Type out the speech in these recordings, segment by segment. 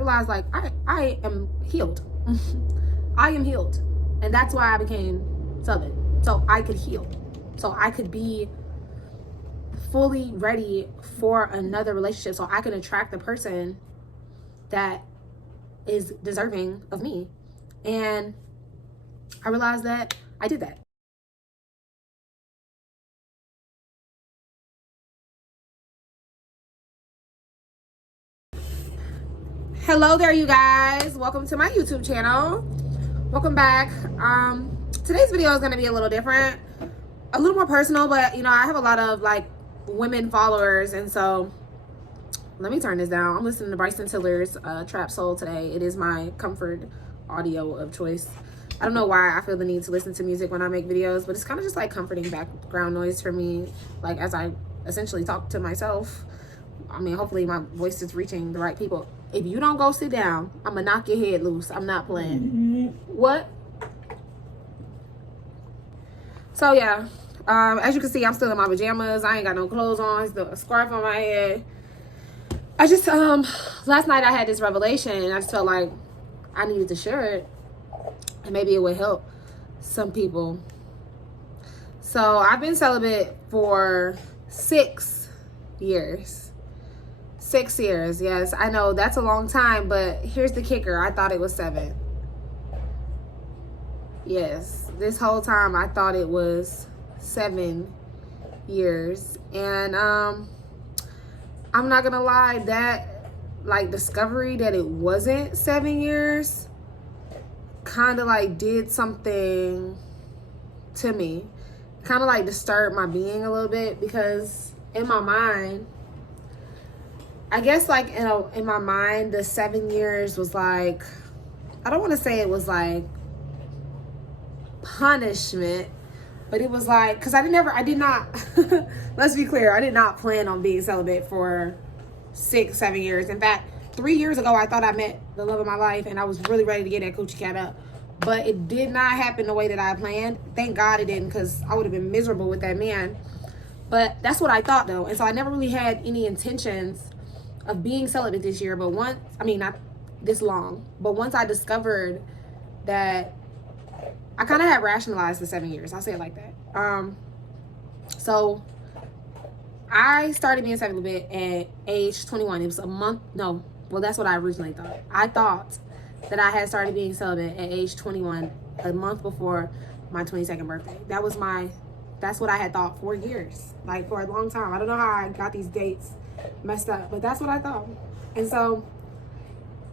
realized like I am healed. I am healed. And that's why I became celibate. So I could heal. So I could be fully ready for another relationship. So I can attract the person that is deserving of me. And I realized that I did that. Hello there, you guys. Welcome to my YouTube channel. Welcome back. Today's video is going to be a little different, a little more personal, but you know, I have a lot of like women followers, and so let me turn this down. I'm listening to Bryson Tiller's Trap Soul today. It is my comfort audio of choice. I don't know why I feel the need to listen to music when I make videos, but it's kind of just like comforting background noise for me, like as I essentially talk to myself. I mean, hopefully my voice is reaching the right people. If you don't go sit down, I'm gonna knock your head loose. I'm not playing. What? So yeah, as you can see, I'm still in my pajamas. I ain't got no clothes on. Still a scarf on my head. I just last night I had this revelation, and I just felt like I needed to share it, and maybe it would help some people. So I've been celibate for 6 years. 6 years, yes. I know that's a long time, but here's the kicker. I thought it was 7. Yes, this whole time I thought it was 7 years. And I'm not gonna lie, that like discovery that it wasn't 7 years kind of like did something to me. Kind of like disturbed my being a little bit, because in my mind, I guess like in my mind, the 7 years was like, I don't want to say it was like punishment, but it was like, because I did not let's be clear, I did not plan on being celibate for 6-7 years. In fact, 3 years ago I thought I met the love of my life, and I was really ready to get that coochie cat up, but it did not happen the way that I planned. Thank God it didn't, because I would have been miserable with that man. But that's what I thought though, and so I never really had any intentions of being celibate this year. But once, I mean, not this long, but once I discovered that, I kind of had rationalized the 7 years. I'll say it like that. So I started being celibate at age 21. It was a month. No, well, that's what I originally thought. I thought that I had started being celibate at age 21, a month before my 22nd birthday. That's what I had thought for years, like for a long time. I don't know how I got these dates messed up, but that's what I thought. And so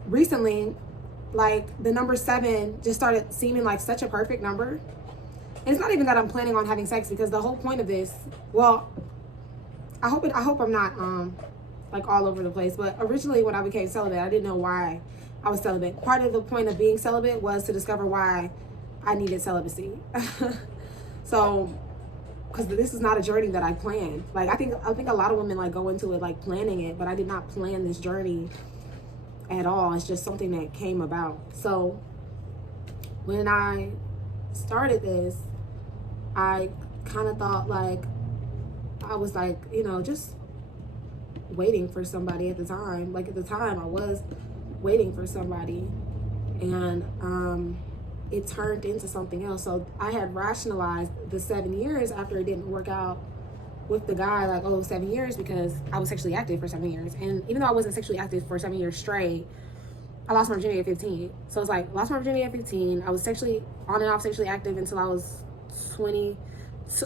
recently, like the number 7 just started seeming like such a perfect number. And it's not even that I'm planning on having sex, because the whole point of this, well, I hope I'm not like all over the place, but originally when I became celibate, I didn't know why I was celibate. Part of the point of being celibate was to discover why I needed celibacy. So, because this is not a journey that I planned. Like I think a lot of women like go into it like planning it, but I did not plan this journey at all. It's just something that came about. So when I started this, I kind of thought like, I was like, you know, just waiting for somebody at the time. Like at the time I was waiting for somebody, and it turned into something else. So I had rationalized the 7 years after it didn't work out with the guy, like, oh, 7 years, because I was sexually active for 7 years. And even though I wasn't sexually active for 7 years straight, I lost my virginity at 15. So it's like, lost my virginity at 15. I was sexually on and off sexually active until I was 20,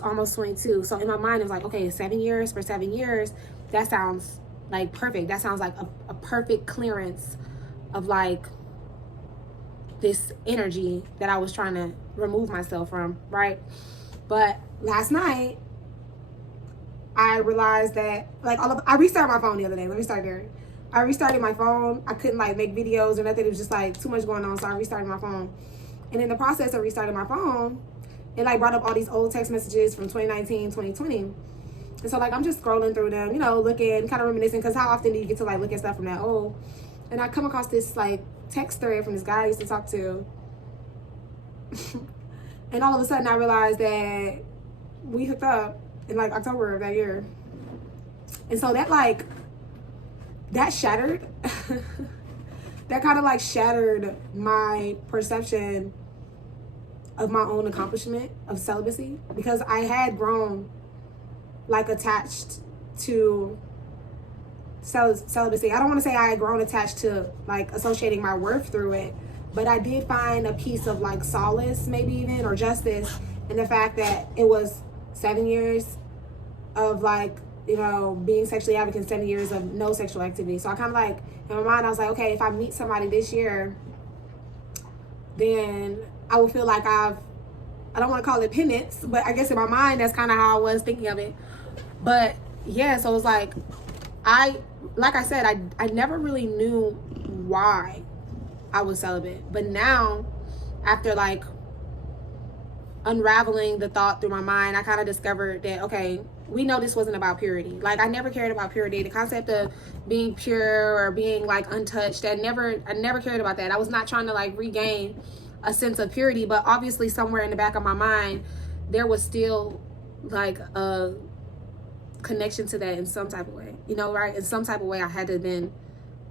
almost 22. So in my mind, it was like, okay, 7 years for 7 years, that sounds like perfect. That sounds like a perfect clearance of like this energy that I was trying to remove myself from, right? But last night, I realized that like I restarted my phone the other day. Let me start there. I restarted my phone. I couldn't like make videos or nothing. It was just like too much going on. So I restarted my phone. And in the process of restarting my phone, it like brought up all these old text messages from 2019, 2020. And so like I'm just scrolling through them, you know, looking, kind of reminiscing, because how often do you get to like look at stuff from that old? And I come across this like text thread from this guy I used to talk to. And all of a sudden I realized that we hooked up in like October of that year. And so that like, that shattered that kind of like shattered my perception of my own accomplishment of celibacy, because I had grown like attached to celibacy. I don't want to say I had grown attached to like associating my worth through it, but I did find a piece of like solace, maybe even, or justice in the fact that it was 7 years of like, you know, being sexually active and 7 years of no sexual activity. So I kind of like, in my mind, I was like, okay, if I meet somebody this year, then I will feel like I don't want to call it penance, but I guess in my mind, that's kind of how I was thinking of it. But yeah, so it was like, like I said, I never really knew why I was celibate. But now, after like unraveling the thought through my mind, I kind of discovered that, okay, we know this wasn't about purity. Like, I never cared about purity. The concept of being pure or being like untouched, I never cared about that. I was not trying to like regain a sense of purity, but obviously somewhere in the back of my mind, there was still like a connection to that in some type of way, you know, right? In some type of way, I had to have been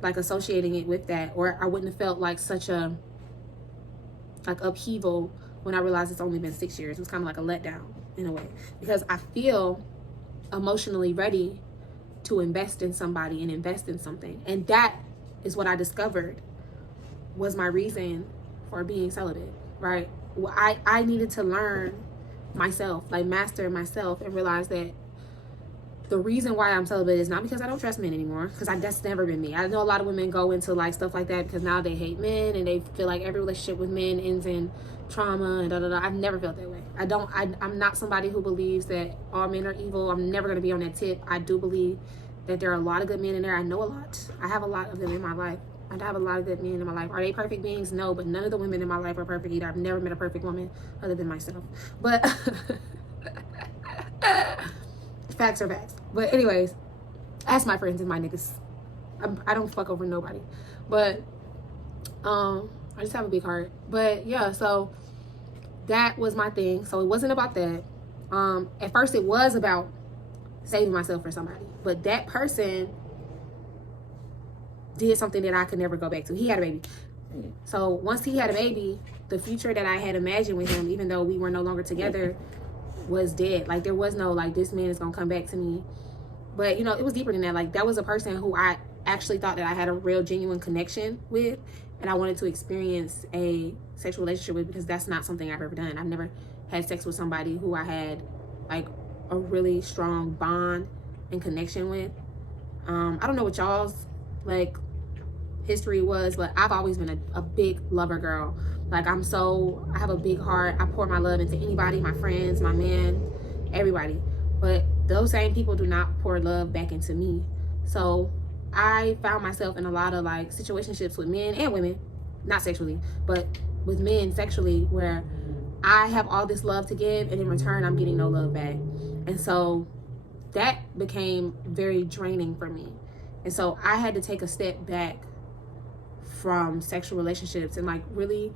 like associating it with that, or I wouldn't have felt like such a like upheaval when I realized it's only been 6 years. It was kind of like a letdown in a way, because I feel emotionally ready to invest in somebody and invest in something. And that is what I discovered was my reason for being celibate, right? Well, I needed to learn myself, like master myself, and realize that the reason why I'm celibate is not because I don't trust men anymore, because that's never been me. I know a lot of women go into like stuff like that because now they hate men and they feel like every relationship with men ends in trauma and da da da. I've never felt that way. I'm not somebody who believes that all men are evil. I'm never gonna be on that tip. I do believe that there are a lot of good men in there. I know a lot. I have a lot of them in my life. I have a lot of good men in my life. Are they perfect beings? No, but none of the women in my life are perfect either. I've never met a perfect woman other than myself. But facts are facts. But anyways, ask my friends and my niggas. I don't fuck over nobody. But I just have a big heart. But yeah, so that was my thing. So it wasn't about that. At first it was about saving myself for somebody. But that person did something that I could never go back to. He had a baby. So once he had a baby, the future that I had imagined with him, even though we were no longer together, was dead. Like, there was no like, this man is gonna come back to me. But you know, it was deeper than that. Like, that was a person who I actually thought that I had a real genuine connection with, and I wanted to experience a sexual relationship with, because that's not something I've ever done. I've never had sex with somebody who I had like a really strong bond and connection with. I don't know what y'all's like history was, but I've always been a big lover girl. Like, I have a big heart. I pour my love into anybody, my friends, my man, everybody. But those same people do not pour love back into me. So I found myself in a lot of like situationships with men and women, not sexually, but with men sexually, where I have all this love to give, and in return, I'm getting no love back. And so that became very draining for me. And so I had to take a step back from sexual relationships and like really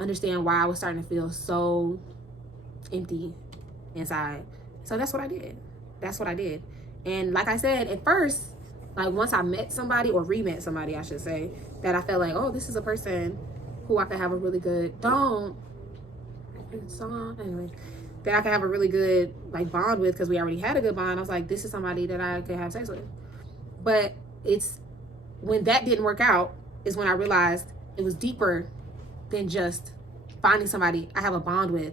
understand why I was starting to feel so empty inside. So that's what I did. And like I said, at first, like once I met somebody, or re-met somebody, I should say, that I felt like, oh, this is a person who I could have a really good, that I could have a really good like bond with, because we already had a good bond. I was like, this is somebody that I could have sex with. But it's when that didn't work out is when I realized it was deeper than just finding somebody I have a bond with,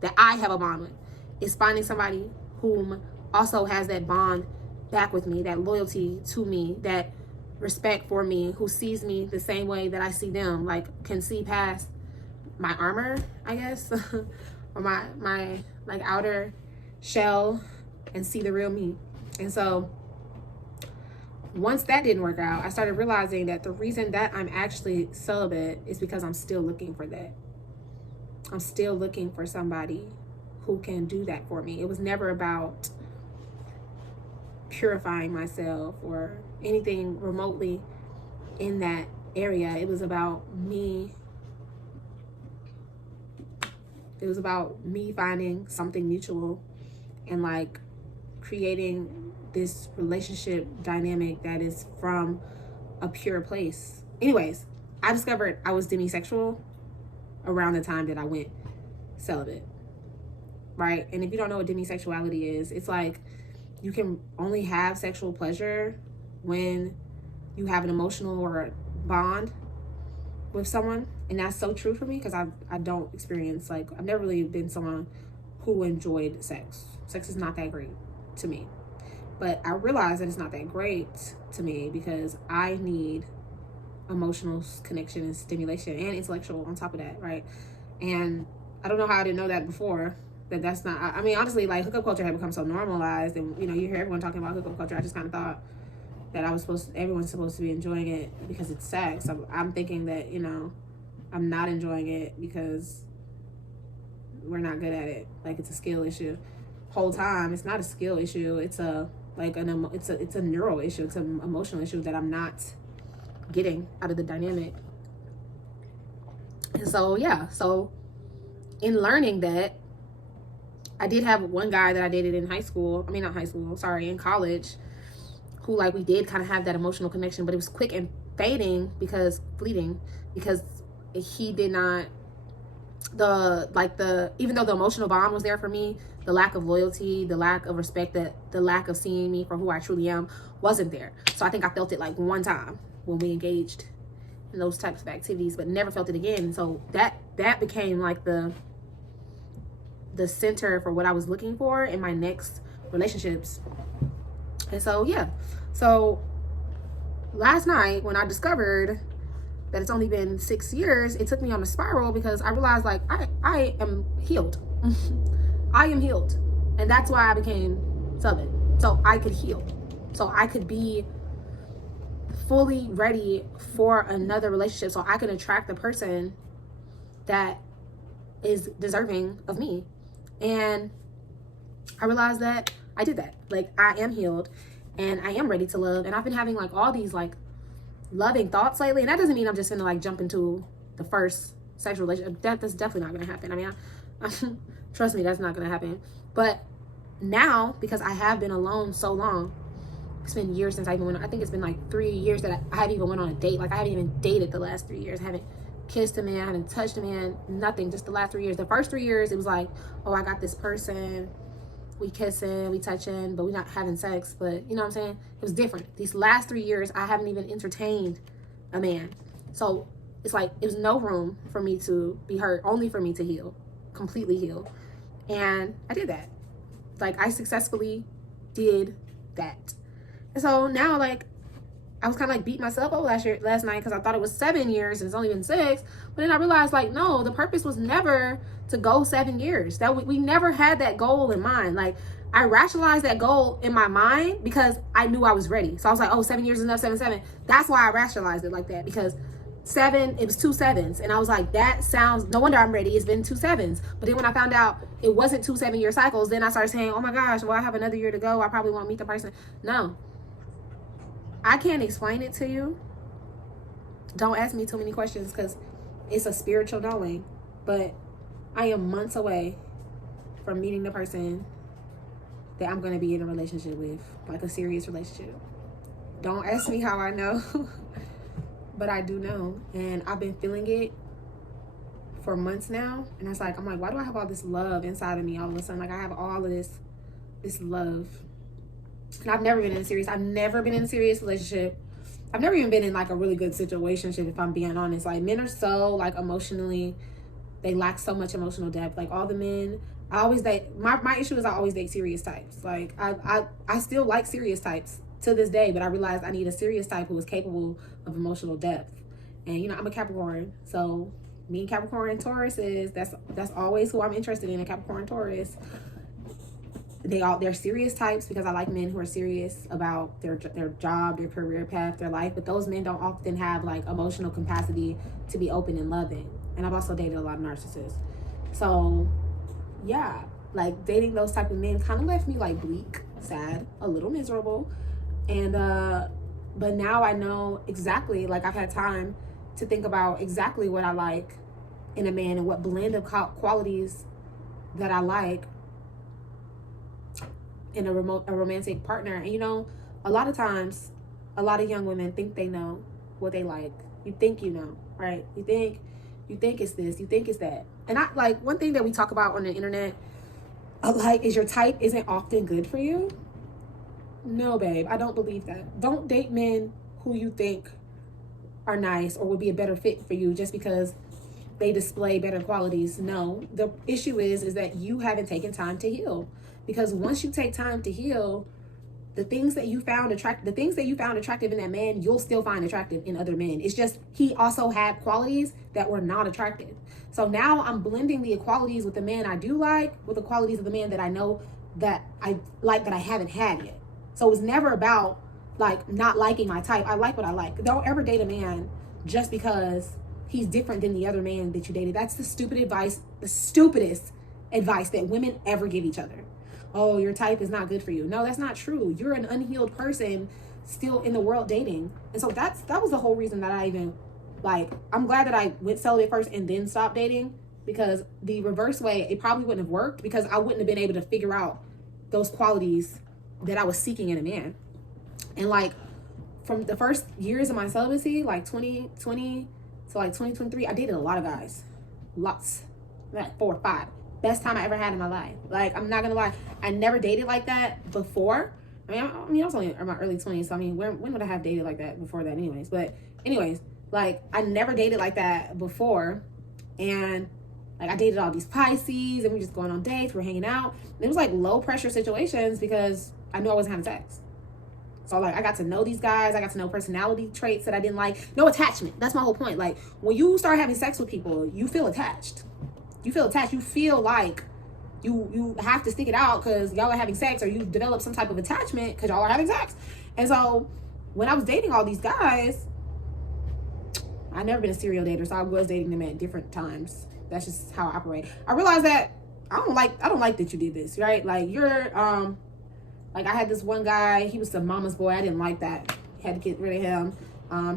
that I have a bond with. It's finding somebody whom also has that bond back with me, that loyalty to me, that respect for me, who sees me the same way that I see them, like can see past my armor, I guess, or my like outer shell, and see the real me. And so once that didn't work out, I started realizing that the reason that I'm actually celibate is because I'm still looking for that. I'm still looking for somebody who can do that for me. It was never about purifying myself or anything remotely in that area. It was about me. It was about me finding something mutual and like creating this relationship dynamic that is from a pure place, anyways, I discovered I was demisexual around the time that I went celibate, right? And if you don't know what demisexuality is, it's like you can only have sexual pleasure when you have an emotional or bond with someone. And that's so true for me, because I don't experience, like, I've never really been someone who enjoyed sex. Sex is not that great to me. But I realize that it's not that great to me because I need emotional connection and stimulation and intellectual on top of that, right? And I don't know how I didn't know that before. That's not, I mean, honestly, like, hookup culture had become so normalized, and, you know, you hear everyone talking about hookup culture. I just kind of thought that everyone's supposed to be enjoying it because it's sex. I'm thinking that, you know, I'm not enjoying it because we're not good at it. Like, it's a skill issue. Whole time, it's not a skill issue. It's a neural issue. It's an emotional issue that I'm not getting out of the dynamic. And so, yeah. So, in learning that, I did have one guy that I dated in in college, who, like, we did kind of have that emotional connection, but it was quick and fleeting because he did not, even though the emotional bond was there for me, the lack of loyalty, the lack of respect, the lack of seeing me for who I truly am wasn't there. So I think I felt it like one time when we engaged in those types of activities, but never felt it again. So that became like the center for what I was looking for in my next relationships. And so, yeah. So last night when I discovered that it's only been 6 years, it took me on a spiral because I realized, like, I am healed. I am healed. And that's why I became celibate. So I could heal. So I could be fully ready for another relationship. So I can attract the person that is deserving of me. And I realized that I did that. Like, I am healed and I am ready to love. And I've been having, like, all these, like, loving thoughts lately. And that doesn't mean I'm just gonna, like, jump into the first sexual relationship. That's definitely not gonna happen. I mean, I trust me, that's not gonna happen. But now, because I have been alone so long, it's been years since I think it's been like 3 years that I haven't even went on a date. Like, I haven't even dated the last 3 years. I haven't kissed a man, I haven't touched a man, nothing. Just the last 3 years. The first 3 years, it was like, oh, I got this person, we kissing, we touching, but we not having sex. But you know what I'm saying? It was different. These last 3 years, I haven't even entertained a man. So it's like, it was no room for me to be hurt, only for me to heal, completely heal. And I did that. Like, I successfully did that. And so now, like, I was kind of like beating myself up last night because I thought it was 7 years and it's only been 6. But then I realized, like, no, the purpose was never to go 7 years. That we never had that goal in mind. Like, I rationalized that goal in my mind because I knew I was ready. So I was like, oh, 7 years is enough, 7. That's why I rationalized it like that, because 7, it was 2 7s. And I was like, that sounds, no wonder I'm ready. It's been 2 7s. But then when I found out it wasn't 2 7-year cycles, then I started saying, oh my gosh, well, I have another year to go. I probably won't meet the person. No. I can't explain it to you. Don't ask me too many questions because it's a spiritual knowing. But I am months away from meeting the person that I'm going to be in a relationship with, like a serious relationship. Don't ask me how I know, but I do know. And I've been feeling it for months now. And it's like, I'm like, why do I have all this love inside of me all of a sudden? Like, I have all of this love. And I've never been in a serious relationship. I've never even been in, like, a really good situationship, if I'm being honest. Like, men are so, like, emotionally, they lack so much emotional depth. Like, all the men I always date, my issue is I always date serious types. Like, I still like serious types to this day, but I realized I need a serious type who is capable of emotional depth. And, you know, I'm a Capricorn, so me and Capricorn and Taurus that's always who I'm interested in, a Capricorn Taurus. They're serious types because I like men who are serious about their job, their career path, their life. But those men don't often have, like, emotional capacity to be open and loving. And I've also dated a lot of narcissists. So yeah, like, dating those type of men kind of left me, like, bleak, sad, a little miserable. And but now I know exactly, like, I've had time to think about exactly what I like in a man and what blend of qualities that I like in a romantic partner. And, you know, a lot of times, a lot of young women think they know what they like. You think you know, right? You think it's this, you think it's that. And I like one thing that we talk about on the internet, like, is your type isn't often good for you. No, babe, I don't believe that. Don't date men who you think are nice or would be a better fit for you just because they display better qualities. No, the issue is that you haven't taken time to heal. Because once you take time to heal, the things that you found attractive in that man, you'll still find attractive in other men. It's just he also had qualities that were not attractive. So now I'm blending the qualities with the man I do like with the qualities of the man that I know that I like that I haven't had yet. So it's never about like not liking my type. I like what I like. Don't ever date a man just because he's different than the other man that you dated. That's the stupidest advice that women ever give each other. Oh, your type is not good for you. No, that's not true. You're an unhealed person still in the world dating. And so that was the whole reason that I even, like, I'm glad that I went celibate first and then stopped dating, because the reverse way, it probably wouldn't have worked, because I wouldn't have been able to figure out those qualities that I was seeking in a man. And like from the first years of my celibacy, like 2020 to like 2023, I dated a lot of guys. Lots. Like 4 or 5. Best time I ever had in my life. Like, I'm not gonna lie, I never dated like that before. I mean, I was only in my early 20s, so I mean, when would I have dated like that before that anyways? But anyways, like, I never dated like that before. And like, I dated all these Pisces, and we just going on dates, we're hanging out. And it was like low pressure situations because I knew I wasn't having sex. So like, I got to know these guys, I got to know personality traits that I didn't like. No attachment. That's my whole point. Like, when you start having sex with people, you feel attached. You feel attached. You feel like you have to stick it out because y'all are having sex, or you develop some type of attachment because y'all are having sex. And so when I was dating all these guys, I've never been a serial dater, so I was dating them at different times. That's just how I operate. I realized that I don't like that you did this, right? Like, you're like, I had this one guy, he was the mama's boy. I didn't like that. Had to get rid of him.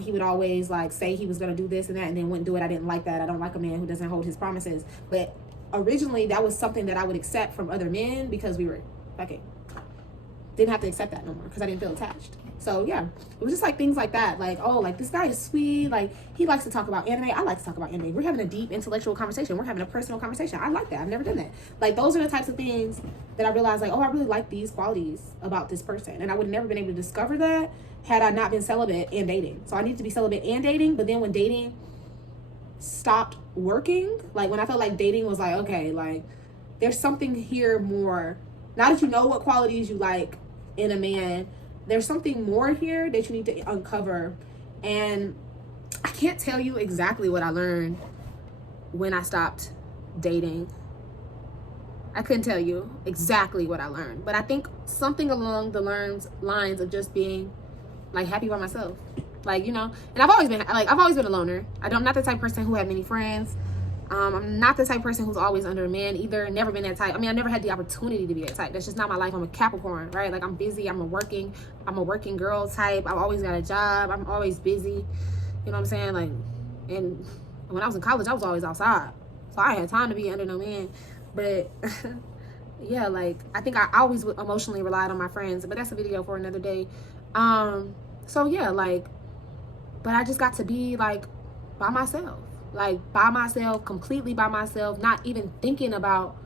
He would always like say he was gonna do this and that and then wouldn't do it. I didn't like that. I don't like a man who doesn't hold his promises. But originally that was something that I would accept from other men because we were fucking. Didn't have to accept that no more because I didn't feel attached. So yeah, it was just like things like that. Like, oh, like, this guy is sweet. Like, he likes to talk about anime. I like to talk about anime. We're having a deep intellectual conversation. We're having a personal conversation. I like that. I've never done that. Like, those are the types of things that I realized, like, oh, I really like these qualities about this person. And I would have never been able to discover that had I not been celibate and dating. So I needed to be celibate and dating. But then when dating stopped working, like, when I felt like dating was like, okay, like, there's something here more. Now that you know what qualities you like in a man, there's something more here that you need to uncover. And I can't tell you exactly what I learned when I stopped dating. I couldn't tell you exactly what I learned, but I think something along the lines of just being like happy by myself. Like, you know, and I've always been a loner. I'm not the type of person who had many friends. I'm not the type of person who's always under a man either. Never been that type. I mean, I never had the opportunity to be that type. That's just not my life. I'm a Capricorn, right? Like, I'm busy. I'm a working girl type. I've always got a job. I'm always busy. You know what I'm saying? Like, and when I was in college, I was always outside. So I had time to be under no man. But yeah, like, I think I always emotionally relied on my friends. But that's a video for another day. So yeah, like, but I just got to be like by myself. Like, by myself, completely by myself, not even thinking about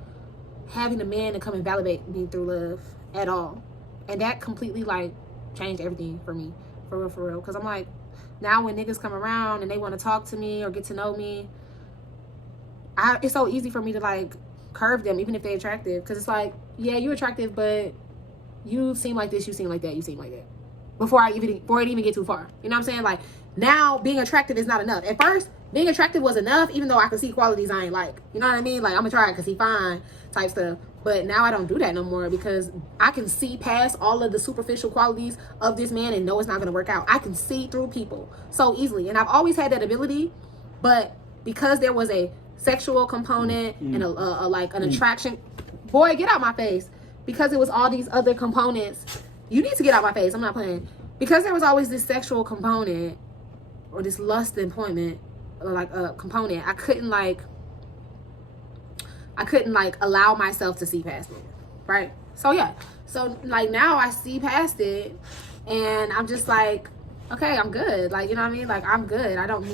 having a man to come and validate me through love at all. And that completely, like, changed everything for me, for real. Because I'm like, now when niggas come around and they want to talk to me or get to know me, it's so easy for me to, like, curve them, even if they're attractive. Because it's like, yeah, you're attractive, but you seem like this, you seem like that, you seem like that. Before it even get too far. You know what I'm saying? Like, now being attractive is not enough. At first, being attractive was enough, even though I could see qualities I ain't like. You know what I mean? Like, I'm gonna try it because he fine type stuff. But now I don't do that no more because I can see past all of the superficial qualities of this man and know it's not gonna work out. I can see through people so easily. And I've always had that ability, but because there was a sexual component and like an attraction, boy, get out my face. Because it was all these other components. You need to get out my face. I'm not playing. Because there was always this sexual component or this lust employment, or like a component, I couldn't like allow myself to see past it, right? So yeah, so like now I see past it and I'm just like, okay, I'm good. Like, you know what I mean? Like, I'm good. I don't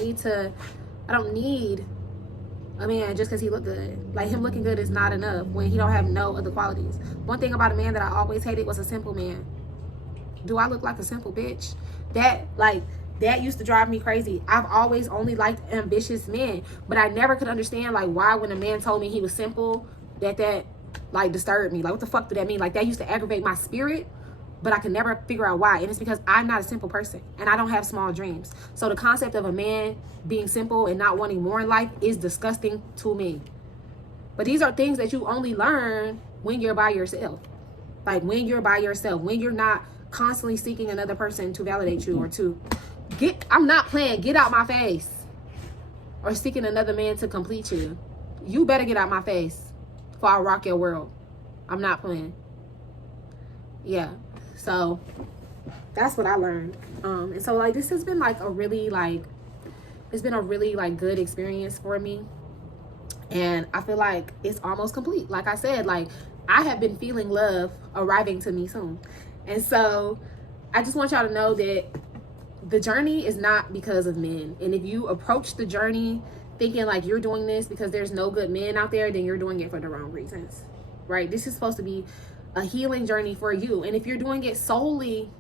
need a man just because he look good. Like, him looking good is not enough when he don't have no other qualities. One thing about a man that I always hated was a simple man. Do I look like a simple bitch? That used to drive me crazy. I've always only liked ambitious men, but I never could understand like why when a man told me he was simple, that like disturbed me. Like, what the fuck did that mean? Like, that used to aggravate my spirit, but I could never figure out why. And it's because I'm not a simple person and I don't have small dreams. So the concept of a man being simple and not wanting more in life is disgusting to me. But these are things that you only learn when you're by yourself. Like, when you're by yourself, when you're not constantly seeking another person to validate you or to I'm not playing, get out my face, or seeking another man to complete you. You better get out my face before I rock your world. I'm not playing. Yeah, so that's what I learned. And so like this has been like it's been a really like good experience for me, and I feel like it's almost complete. Like I said, like I have been feeling love arriving to me soon. And so I just want y'all to know that the journey is not because of men. And if you approach the journey thinking like you're doing this because there's no good men out there, then you're doing it for the wrong reasons, right? This is supposed to be a healing journey for you. And if you're doing it solely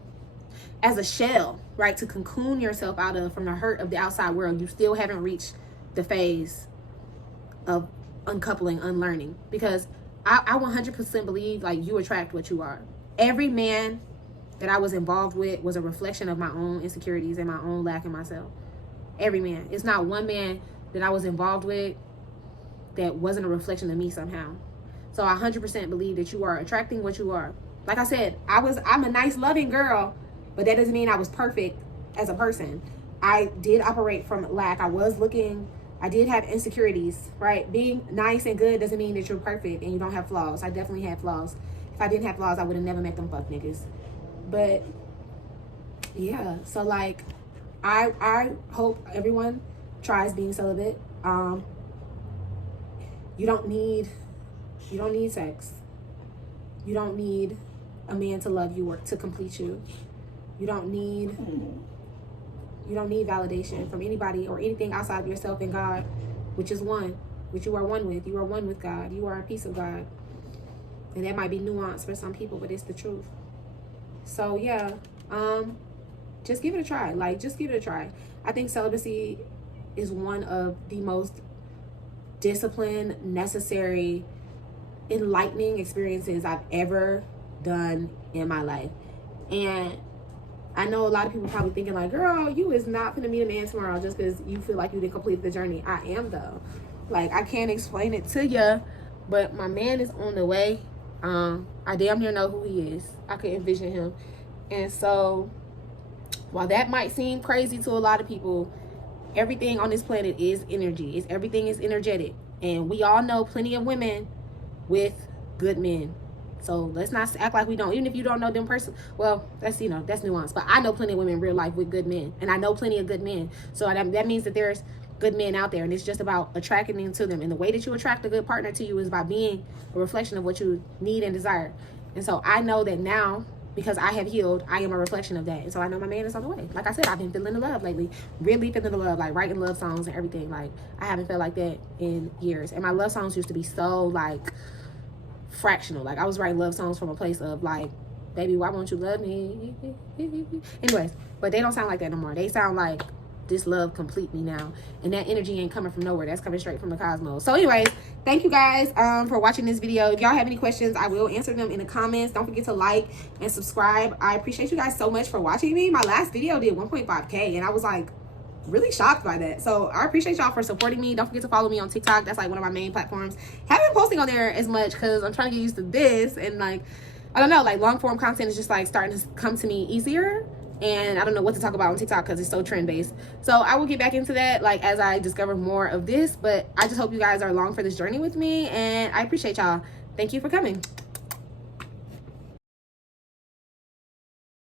as a shell, right, to cocoon yourself out of from the hurt of the outside world, you still haven't reached the phase of uncoupling, unlearning. Because I 100% believe like you attract what you are. Every man that I was involved with was a reflection of my own insecurities and my own lack in myself. Every man. It's not one man that I was involved with that wasn't a reflection of me somehow. So I 100% believe that you are attracting what you are. Like I said, I'm a nice, loving girl, but that doesn't mean I was perfect as a person. I did operate from lack. I did have insecurities, right? Being nice and good doesn't mean that you're perfect and you don't have flaws. I definitely had flaws. If I didn't have flaws, I would have never met them fuck niggas. But yeah, so like I hope everyone tries being celibate. You don't need sex. You don't need a man to love you or to complete you. You don't need validation from anybody or anything outside of yourself and God, which is one, which you are one with. You are one with God. You are a piece of God. And that might be nuanced for some people, but it's the truth. So yeah, just give it a try. Like, just give it a try. I think celibacy is one of the most disciplined, necessary, enlightening experiences I've ever done in my life. And I know a lot of people probably thinking like, girl, you is not gonna meet a man tomorrow just because you feel like you didn't complete the journey. I am though. Like, I can't explain it to you, but my man is on the way. I damn near know who he is. I could envision him. And so while that might seem crazy to a lot of people, everything on this planet is energy. Everything is energetic. And we all know plenty of women with good men. So let's not act like we don't. Even if you don't know them person, well, that's nuance. But I know plenty of women in real life with good men. And I know plenty of good men. So that means that there's good men out there, and it's just about attracting them to them. And the way that you attract a good partner to you is by being a reflection of what you need and desire. And so I know that now, because I have healed, I am a reflection of that. And so I know my man is on the way. Like I said, I've been feeling the love lately, really feeling the love, like writing love songs and everything. Like, I haven't felt like that in years. And my love songs used to be so like fractional. Like, I was writing love songs from a place of like, baby, why won't you love me? Anyways, but they don't sound like that no more. They sound like, this love complete me now. And that energy ain't coming from nowhere. That's coming straight from the cosmos. So anyways, thank you guys for watching this video. If y'all have any questions, I will answer them in the comments. Don't forget to like and subscribe. I appreciate you guys so much for watching me. My last video did 1.5K and I was like really shocked by that. So I appreciate y'all for supporting me. Don't forget to follow me on TikTok. That's like one of my main platforms. Haven't been posting on there as much because I'm trying to get used to this, and like, I don't know, like long form content is just like starting to come to me easier. And I don't know what to talk about on TikTok because it's so trend based. So I will get back into that like as I discover more of this. But I just hope you guys are along for this journey with me. And I appreciate y'all. Thank you for coming.